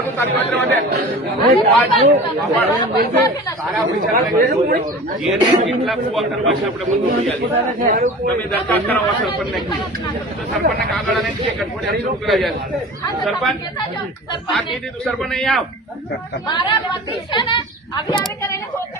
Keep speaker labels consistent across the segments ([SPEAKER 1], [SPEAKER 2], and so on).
[SPEAKER 1] આપણે સરપંચ સરપંચ સરપંચ અહીંયા
[SPEAKER 2] મારા પતિ છે ને અભી આવી કરીને સોચે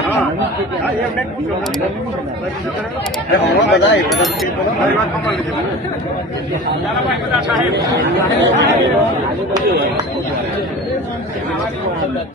[SPEAKER 1] বাজায়